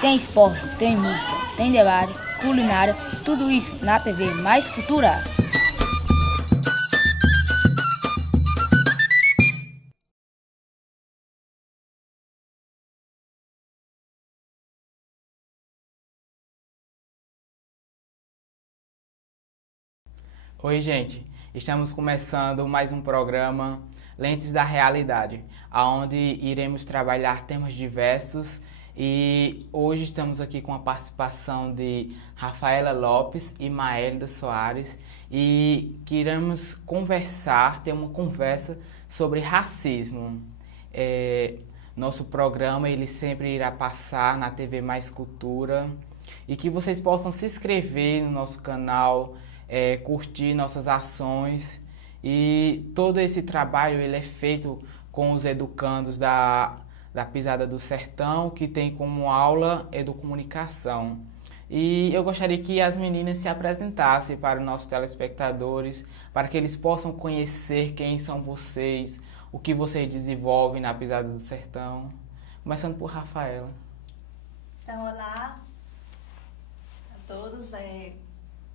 Tem esporte, tem música, tem debate, culinária, tudo isso na TV Mais Cultura. Oi, gente. Estamos começando mais um programa Lentes da Realidade, onde iremos trabalhar temas diversos e hoje estamos aqui com a participação de Rafaela Lopes e Maélida Soares e que iremos ter uma conversa sobre racismo. Nosso programa ele sempre irá passar na TV Mais Cultura e que vocês possam se inscrever no nosso canal, curtir nossas ações e todo esse trabalho ele é feito com os educandos da Pisada do Sertão, que tem como aula Educomunicação. E eu gostaria que as meninas se apresentassem para os nossos telespectadores, para que eles possam conhecer quem são vocês, o que vocês desenvolvem na Pisada do Sertão. Começando por Rafaela. Então, olá a todos.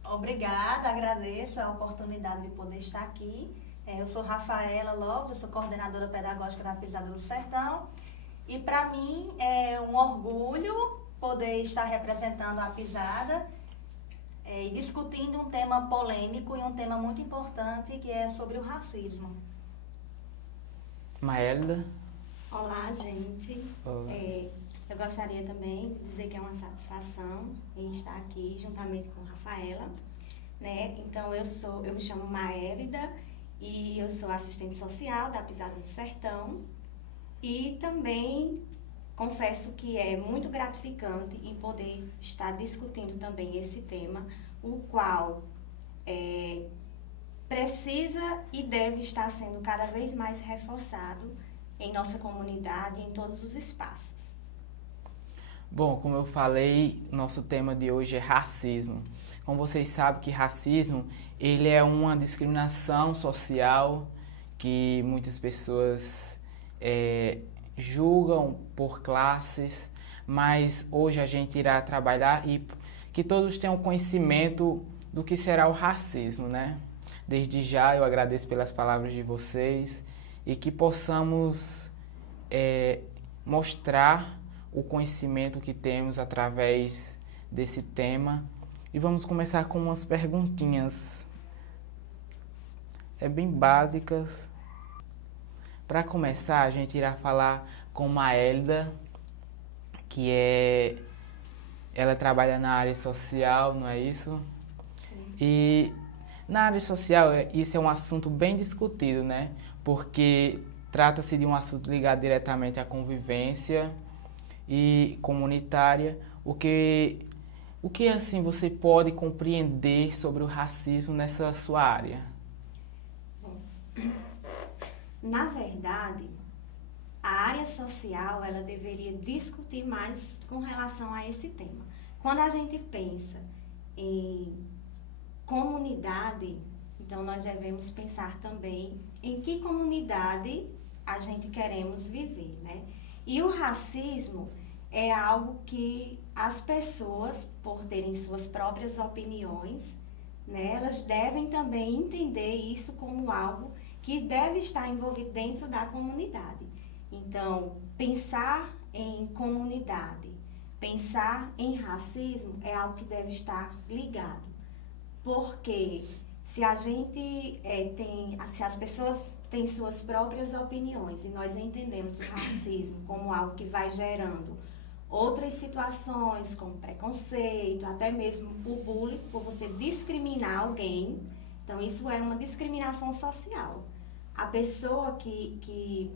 Obrigada, agradeço a oportunidade de poder estar aqui. Eu sou Rafaela Lopes, eu sou coordenadora pedagógica da Pisada do Sertão. E para mim é um orgulho poder estar representando a Pisada e discutindo um tema polêmico e um tema muito importante que é sobre o racismo. Maélida. Olá, gente. Olá. Eu gostaria também de dizer que é uma satisfação em estar aqui juntamente com a Rafaela, né? Então, eu me chamo Maélida e eu sou assistente social da Pisada do Sertão e também confesso que é muito gratificante em poder estar discutindo também esse tema, o qual precisa e deve estar sendo cada vez mais reforçado em nossa comunidade e em todos os espaços. Bom, como eu falei, nosso tema de hoje é racismo. Como vocês sabem que racismo, ele é uma discriminação social que muitas pessoas julgam por classes, mas hoje a gente irá trabalhar e que todos tenham conhecimento do que será o racismo, né? Desde já eu agradeço pelas palavras de vocês e que possamos mostrar o conhecimento que temos através desse tema. E vamos começar com umas perguntinhas bem básicas. Para começar, a gente irá falar com Maélida, que ela trabalha na área social, não é isso? Sim. E na área social, isso é um assunto bem discutido, né? Porque trata-se de um assunto ligado diretamente à convivência e comunitária. O que assim você pode compreender sobre o racismo nessa sua área? Bom, na verdade, a área social ela deveria discutir mais com relação a esse tema. Quando a gente pensa em comunidade, então nós devemos pensar também em que comunidade a gente queremos viver, né? E o racismo é algo que as pessoas, por terem suas próprias opiniões, né, elas devem também entender isso como algo que deve estar envolvido dentro da comunidade. Então, pensar em comunidade, pensar em racismo é algo que deve estar ligado. Porque se se as pessoas têm suas próprias opiniões e nós entendemos o racismo como algo que vai gerando outras situações, como preconceito, até mesmo o bullying, por você discriminar alguém, então isso é uma discriminação social. A pessoa que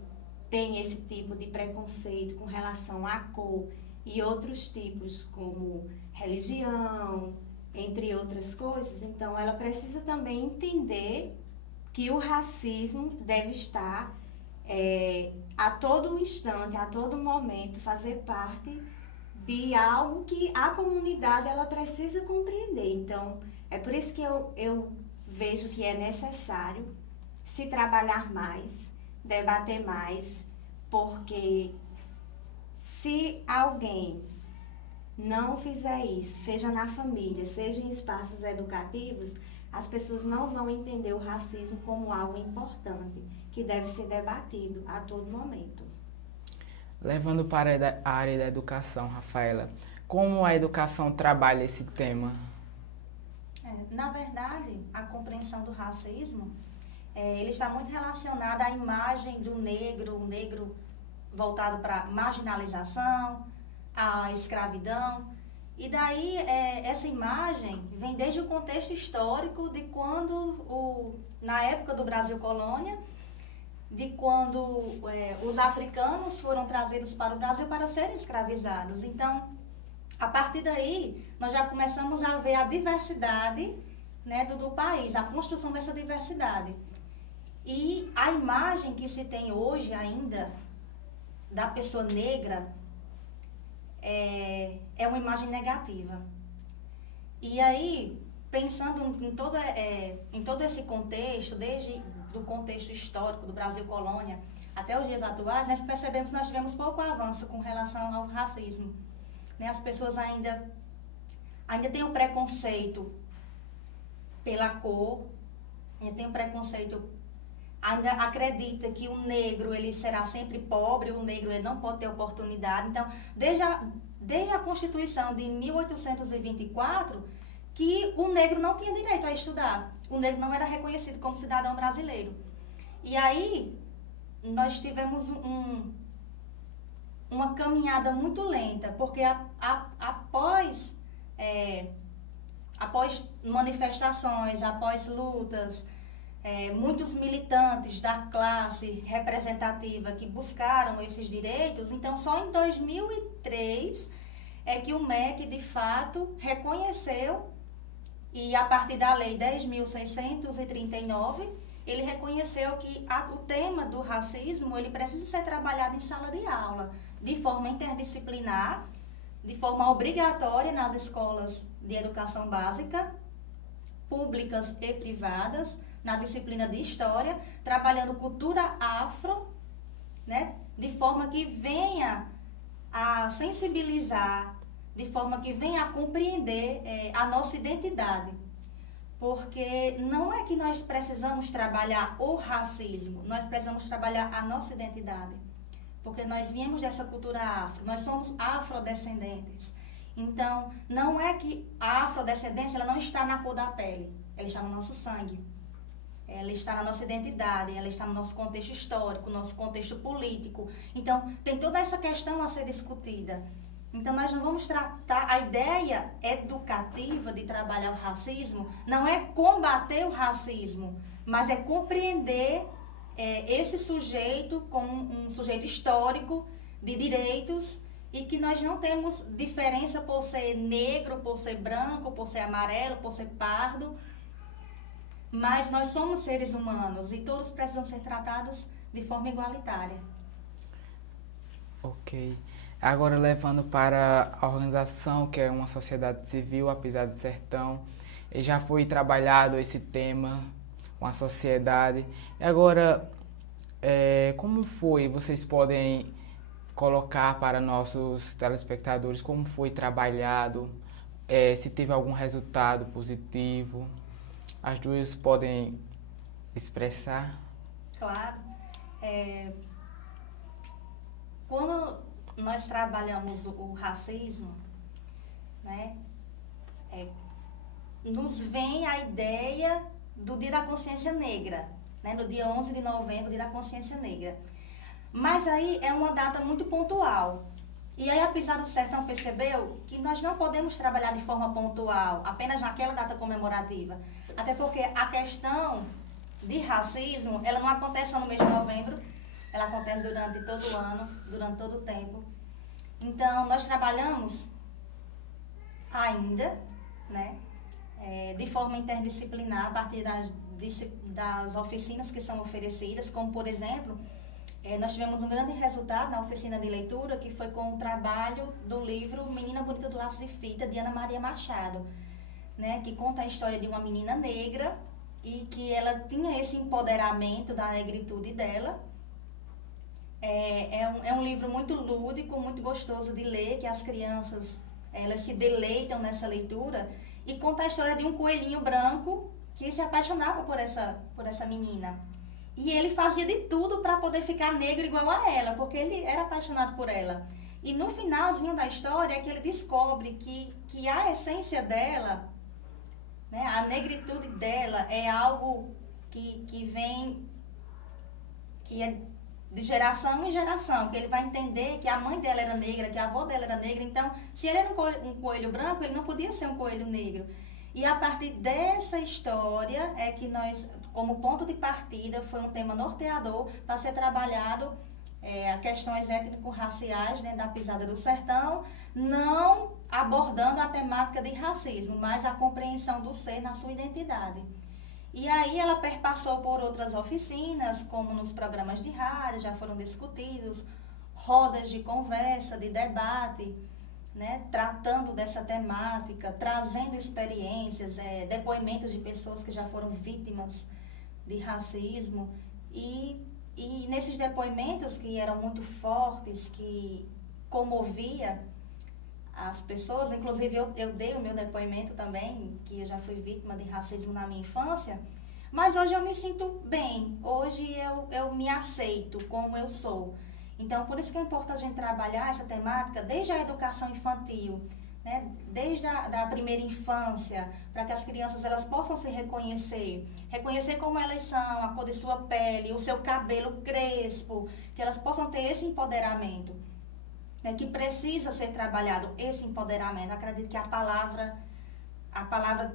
tem esse tipo de preconceito com relação à cor e outros tipos como religião, entre outras coisas, então ela precisa também entender que o racismo deve estar a todo instante, a todo momento, fazer parte de algo que a comunidade ela precisa compreender. Então, é por isso que eu vejo que é necessário se trabalhar mais, debater mais, porque se alguém não fizer isso, seja na família, seja em espaços educativos, as pessoas não vão entender o racismo como algo importante, que deve ser debatido a todo momento. Levando para a área da educação, Rafaela, como a educação trabalha esse tema? Na verdade, a compreensão do racismo, ele está muito relacionado à imagem do negro, o negro voltado para a marginalização, a escravidão. E daí, essa imagem vem desde o contexto histórico de quando, na época do Brasil Colônia, de quando os africanos foram trazidos para o Brasil para serem escravizados. Então, a partir daí, nós já começamos a ver a diversidade, né, do país, a construção dessa diversidade. E a imagem que se tem hoje ainda da pessoa negra é uma imagem negativa. E aí, pensando em todo esse contexto, desde do contexto histórico do Brasil Colônia até os dias atuais, nós percebemos que nós tivemos pouco avanço com relação ao racismo. Né? As pessoas ainda têm um preconceito pela cor, ainda tem um preconceito, ainda acredita que o negro ele será sempre pobre, o negro ele não pode ter oportunidade. Então, desde a Constituição de 1824, que o negro não tinha direito a estudar. O negro não era reconhecido como cidadão brasileiro. E aí, nós tivemos uma caminhada muito lenta, porque após manifestações, após lutas, muitos militantes da classe representativa que buscaram esses direitos, então só em 2003 é que o MEC, de fato, reconheceu, e a partir da Lei 10.639, ele reconheceu que o tema do racismo ele precisa ser trabalhado em sala de aula, de forma interdisciplinar, de forma obrigatória nas escolas de educação básica, públicas e privadas, na disciplina de História, trabalhando cultura afro, né, de forma que venha a sensibilizar, de forma que venha a compreender a nossa identidade. Porque não é que nós precisamos trabalhar o racismo, nós precisamos trabalhar a nossa identidade. Porque nós viemos dessa cultura afro, nós somos afrodescendentes. Então, não é que a afrodescendência ela não está na cor da pele, ela está no nosso sangue. Ela está na nossa identidade, ela está no nosso contexto histórico, no nosso contexto político. Então, tem toda essa questão a ser discutida. Então, nós não vamos tratar, a ideia educativa de trabalhar o racismo não é combater o racismo, mas é compreender esse sujeito como um sujeito histórico de direitos e que nós não temos diferença por ser negro, por ser branco, por ser amarelo, por ser pardo, mas nós somos seres humanos e todos precisam ser tratados de forma igualitária. Ok. Agora levando para a organização, que é uma sociedade civil, apesar do sertão, e já foi trabalhado esse tema com a sociedade. E agora, como foi? Vocês podem colocar para nossos telespectadores como foi trabalhado, se teve algum resultado positivo? As duas podem expressar? Claro. Quando nós trabalhamos o racismo, né, nos vem a ideia do Dia da Consciência Negra, né, no dia 11 de novembro, Dia da Consciência Negra. Mas aí é uma data muito pontual. E aí a Pisada do Sertão percebeu que nós não podemos trabalhar de forma pontual, apenas naquela data comemorativa. Até porque a questão de racismo, ela não acontece só no mês de novembro, ela acontece durante todo o ano, durante todo o tempo. Então, nós trabalhamos ainda, né, de forma interdisciplinar, a partir das oficinas que são oferecidas, como, por exemplo, nós tivemos um grande resultado na oficina de leitura, que foi com o trabalho do livro Menina Bonita do Laço de Fita, de Ana Maria Machado, né, que conta a história de uma menina negra e que ela tinha esse empoderamento da negritude dela. É um livro muito lúdico, muito gostoso de ler, que as crianças elas se deleitam nessa leitura, e conta a história de um coelhinho branco que se apaixonava por essa menina. E ele fazia de tudo para poder ficar negro igual a ela, porque ele era apaixonado por ela. E no finalzinho da história é que ele descobre que a essência dela, né, a negritude dela é algo que vem, que é de geração em geração, que ele vai entender que a mãe dela era negra, que a avó dela era negra. Então, se ele era um coelho branco, ele não podia ser um coelho negro. E a partir dessa história é que nós, como ponto de partida, foi um tema norteador para ser trabalhado questões étnico-raciais dentro da Pisada do Sertão, não abordando a temática de racismo, mas a compreensão do ser na sua identidade. E aí ela perpassou por outras oficinas, como nos programas de rádio, já foram discutidos, rodas de conversa, de debate, né, tratando dessa temática, trazendo experiências, depoimentos de pessoas que já foram vítimas de racismo. E nesses depoimentos que eram muito fortes, que comovia as pessoas, inclusive eu dei o meu depoimento também, que eu já fui vítima de racismo na minha infância, mas hoje eu me sinto bem, hoje eu me aceito como eu sou. Então, por isso que é importante a gente trabalhar essa temática desde a educação infantil, né? Desde a primeira infância, para que as crianças elas possam se reconhecer como elas são, a cor de sua pele, o seu cabelo crespo, que elas possam ter esse empoderamento, né? Que precisa ser trabalhado, esse empoderamento. Acredito que a palavra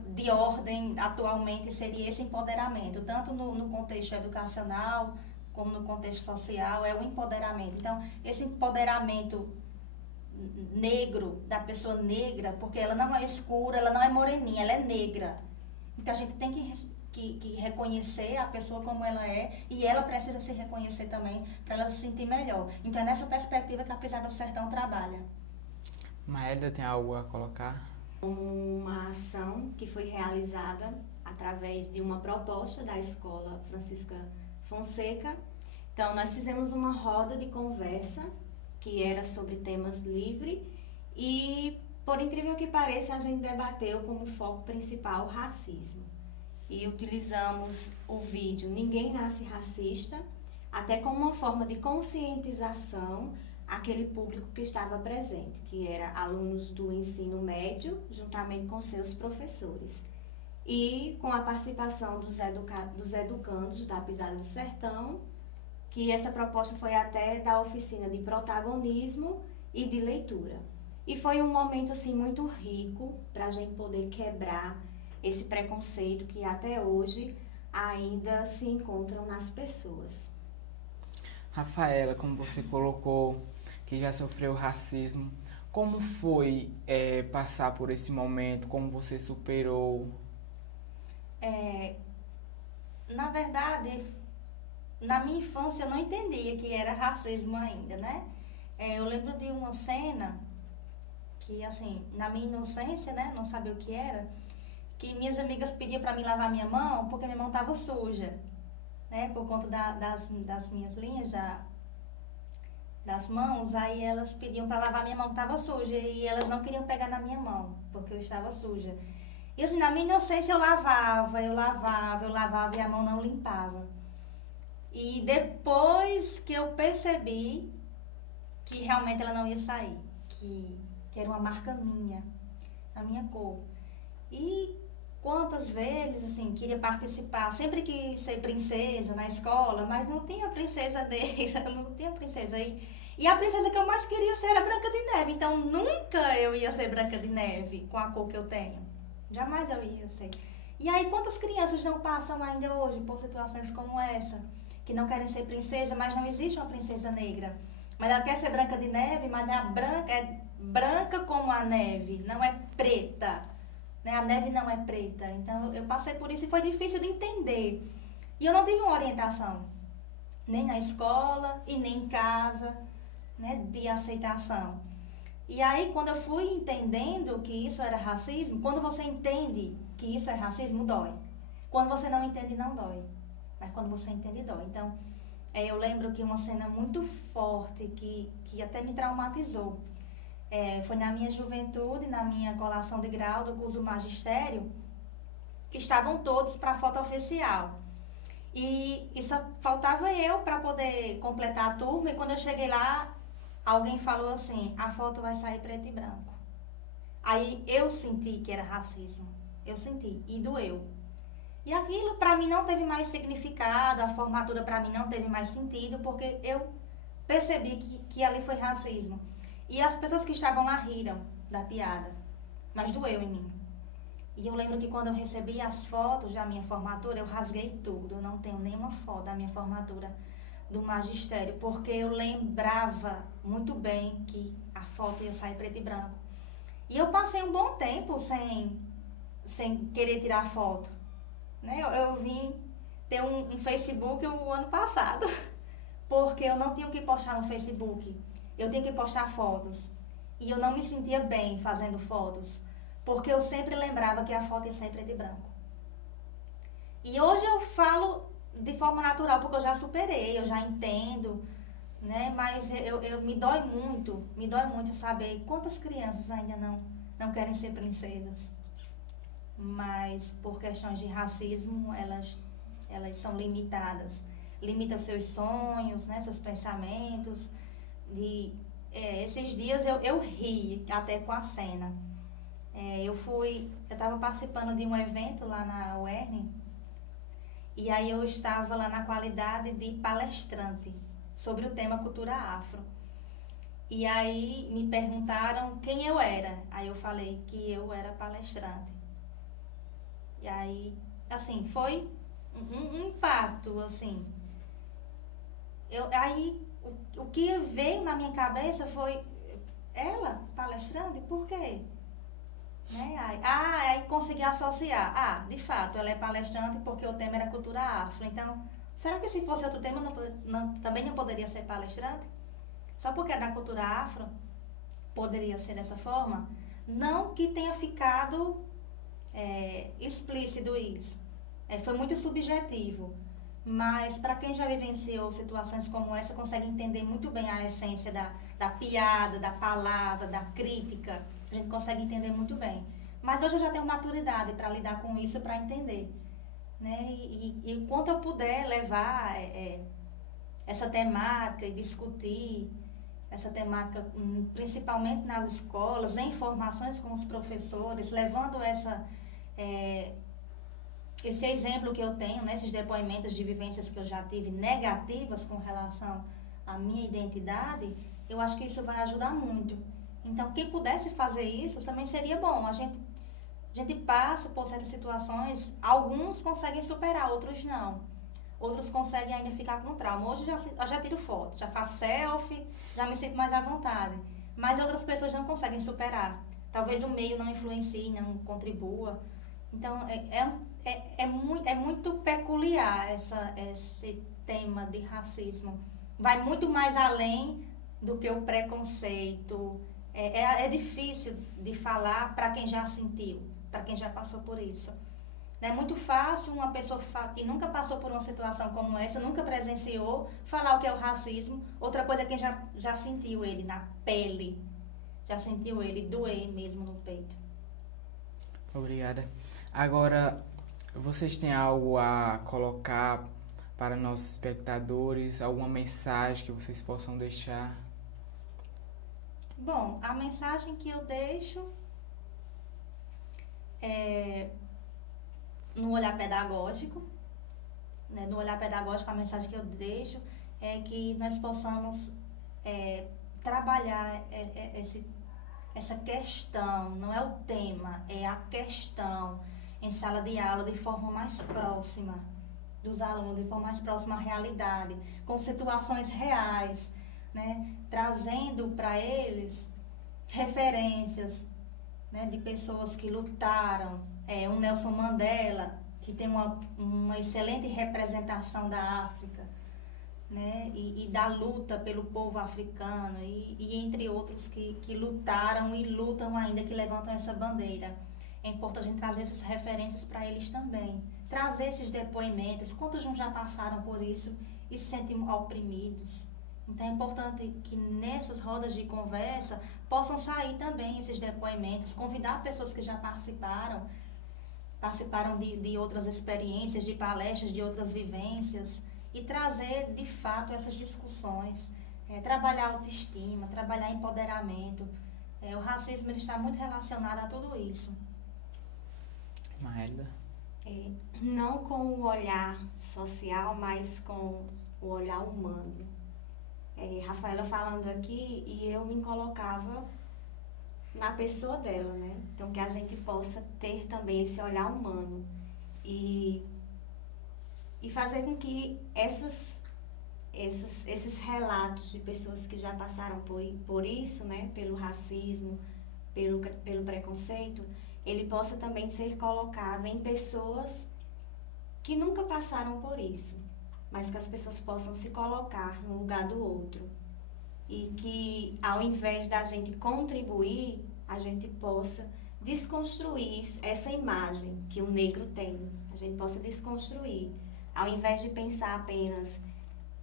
de ordem atualmente seria esse empoderamento, tanto no contexto educacional, como no contexto social, é o empoderamento. Então, esse empoderamento negro, da pessoa negra, porque ela não é escura, ela não é moreninha, ela é negra. Então, a gente tem que reconhecer a pessoa como ela é, e ela precisa se reconhecer também, para ela se sentir melhor. Então, é nessa perspectiva que a Pisada do Sertão trabalha. Maélia, tem algo a colocar? Uma ação que foi realizada através de uma proposta da Escola Francisca Fonseca. Então, nós fizemos uma roda de conversa que era sobre temas livres e, por incrível que pareça, a gente debateu como foco principal o racismo. E utilizamos o vídeo Ninguém Nasce Racista, até como uma forma de conscientização àquele público que estava presente, que era alunos do ensino médio, juntamente com seus professores. E com a participação dos educandos da Pisada do Sertão, que essa proposta foi até da oficina de protagonismo e de leitura. E foi um momento assim muito rico para a gente poder quebrar esse preconceito que até hoje ainda se encontram nas pessoas. Rafaela, como você colocou que já sofreu racismo, como foi passar por esse momento? Como você superou? Na verdade, na minha infância eu não entendia que era racismo ainda, né? Eu lembro de uma cena que, assim, na minha inocência, né, não sabia o que era, que minhas amigas pediam para mim lavar minha mão porque minha mão estava suja, né? Por conta das minhas linhas das mãos, aí elas pediam para lavar minha mão que estava suja e elas não queriam pegar na minha mão porque eu estava suja. E assim, na minha inocência eu lavava e a mão não limpava. E depois que eu percebi que realmente ela não ia sair, que era uma marca minha, a minha cor. E quantas vezes, assim, queria participar, sempre quis ser princesa na escola, mas não tinha princesa negra, não tinha princesa aí. E a princesa que eu mais queria ser era Branca de Neve, então nunca eu ia ser Branca de Neve com a cor que eu tenho. Jamais eu ia ser. E aí, quantas crianças não passam ainda hoje por situações como essa? Que não querem ser princesa, mas não existe uma princesa negra. Mas ela quer ser Branca de Neve, mas é branca como a neve, não é preta. Né? A neve não é preta. Então, eu passei por isso e foi difícil de entender. E eu não tive uma orientação, nem na escola e nem em casa, né, de aceitação. E aí, quando eu fui entendendo que isso era racismo, quando você entende que isso é racismo, dói. Quando você não entende, não dói. Mas quando você entende, dói. Então, eu lembro que uma cena muito forte, que até me traumatizou, foi na minha juventude, na minha colação de grau do curso do magistério, que estavam todos para a foto oficial. E só faltava eu para poder completar a turma, e quando eu cheguei lá, alguém falou assim, a foto vai sair preto e branco. Aí eu senti que era racismo, eu senti, e doeu. E aquilo para mim não teve mais significado, a formatura para mim não teve mais sentido, porque eu percebi que ali foi racismo. E as pessoas que estavam lá riram da piada, mas doeu em mim. E eu lembro que quando eu recebi as fotos da minha formatura, eu rasguei tudo. Eu não tenho nenhuma foto da minha formatura do magistério, porque eu lembrava muito bem que a foto ia sair preto e branco. E eu passei um bom tempo sem querer tirar foto. Né? Eu vim ter um Facebook o ano passado, porque eu não tinha o que postar no Facebook. Eu tinha que postar fotos. E eu não me sentia bem fazendo fotos, porque eu sempre lembrava que a foto ia sair preto e branco. E hoje eu falo de forma natural, porque eu já superei, eu já entendo, né? Mas me dói muito saber quantas crianças ainda não querem ser princesas. Mas por questões de racismo, elas são limitadas. Limita seus sonhos, né? Seus pensamentos. Esses dias eu ri até com a cena. Eu estava participando de um evento lá na UERN, e aí eu estava lá na qualidade de palestrante sobre o tema cultura afro. E aí me perguntaram quem eu era. Aí eu falei que eu era palestrante. E aí, assim, foi um impacto, assim. O que veio na minha cabeça foi, ela, palestrante, por quê? Né? Aí consegui associar. De fato, ela é palestrante porque o tema era cultura afro. Então, será que se fosse outro tema, também não poderia ser palestrante? Só porque é da cultura afro, poderia ser dessa forma? Não que tenha ficado explícito isso. Foi muito subjetivo. Mas para quem já vivenciou situações como essa, consegue entender muito bem a essência da piada, da palavra, da crítica. A gente consegue entender muito bem. Mas hoje eu já tenho maturidade para lidar com isso, para entender. Né? E enquanto eu puder levar essa temática e discutir essa temática, principalmente nas escolas, em formações com os professores, levando esse exemplo que eu tenho, né, esses depoimentos de vivências que eu já tive negativas com relação à minha identidade, eu acho que isso vai ajudar muito. Então, quem pudesse fazer isso também seria bom. A gente passa por certas situações, alguns conseguem superar, outros não. Outros conseguem ainda ficar com trauma. Hoje eu já tiro foto, já faço selfie, já me sinto mais à vontade. Mas outras pessoas não conseguem superar. Talvez o meio não influencie, não contribua. Então, é muito peculiar esse tema de racismo. Vai muito mais além do que o preconceito. É difícil de falar para quem já sentiu, para quem já passou por isso. É muito fácil uma pessoa que nunca passou por uma situação como essa, nunca presenciou, falar o que é o racismo. Outra coisa é quem já sentiu ele na pele, já sentiu ele doer mesmo no peito. Obrigada. Agora, vocês têm algo a colocar para nossos espectadores? Alguma mensagem que vocês possam deixar? Bom, a mensagem que eu deixo no olhar pedagógico, né? No olhar pedagógico, a mensagem que eu deixo é que nós possamos trabalhar essa questão, não é o tema, é a questão em sala de aula de forma mais próxima dos alunos, de forma mais próxima à realidade, com situações reais, né? Trazendo para eles referências, né, de pessoas que lutaram, um Nelson Mandela, que tem uma excelente representação da África, né, e da luta pelo povo africano, e entre outros que lutaram e lutam ainda, que levantam essa bandeira. É importante a gente trazer essas referências para eles também, trazer esses depoimentos, quantos já passaram por isso e se sentem oprimidos, Então é importante que nessas rodas de conversa possam sair também esses depoimentos, convidar pessoas que já participaram de outras experiências, de palestras, de outras vivências e trazer de fato essas discussões, trabalhar autoestima, trabalhar empoderamento. O racismo ele está muito relacionado a tudo isso. Maélida? Não com o olhar social, mas com o olhar humano. Rafaela falando aqui e eu me colocava na pessoa dela, né? Então que a gente possa ter também esse olhar humano e fazer com que esses relatos de pessoas que já passaram por isso, né? Pelo racismo, pelo preconceito, ele possa também ser colocado em pessoas que nunca passaram por isso, mas que as pessoas possam se colocar no lugar do outro. E que, ao invés da gente contribuir, a gente possa desconstruir essa imagem que o negro tem. A gente possa desconstruir. Ao invés de pensar apenas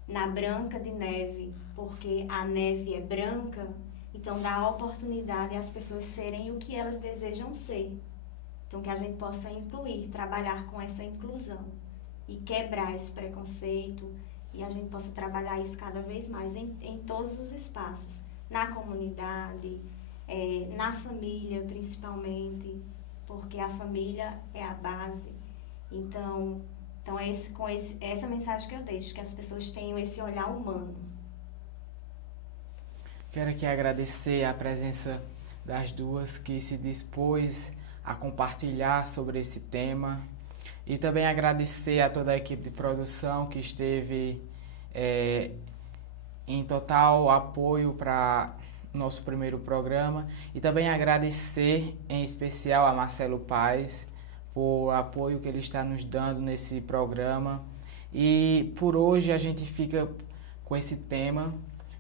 na Branca de Neve, porque a neve é branca, então dá a oportunidade às pessoas serem o que elas desejam ser. Então que a gente possa incluir, trabalhar com essa inclusão e quebrar esse preconceito e a gente possa trabalhar isso cada vez mais em todos os espaços, na comunidade, na família principalmente, porque a família é a base. Então essa mensagem que eu deixo, que as pessoas tenham esse olhar humano. Quero aqui agradecer a presença das duas que se dispôs a compartilhar sobre esse tema e também agradecer a toda a equipe de produção que esteve em total apoio para nosso primeiro programa e também agradecer em especial a Marcelo Paes por apoio que ele está nos dando nesse programa. E por hoje a gente fica com esse tema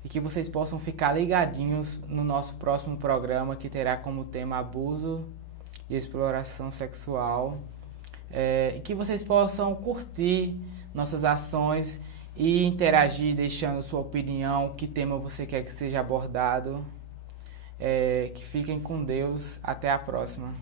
e que vocês possam ficar ligadinhos no nosso próximo programa, que terá como tema abuso e exploração sexual. E que vocês possam curtir nossas ações e interagir deixando sua opinião, que tema você quer que seja abordado. Que fiquem com Deus. Até a próxima.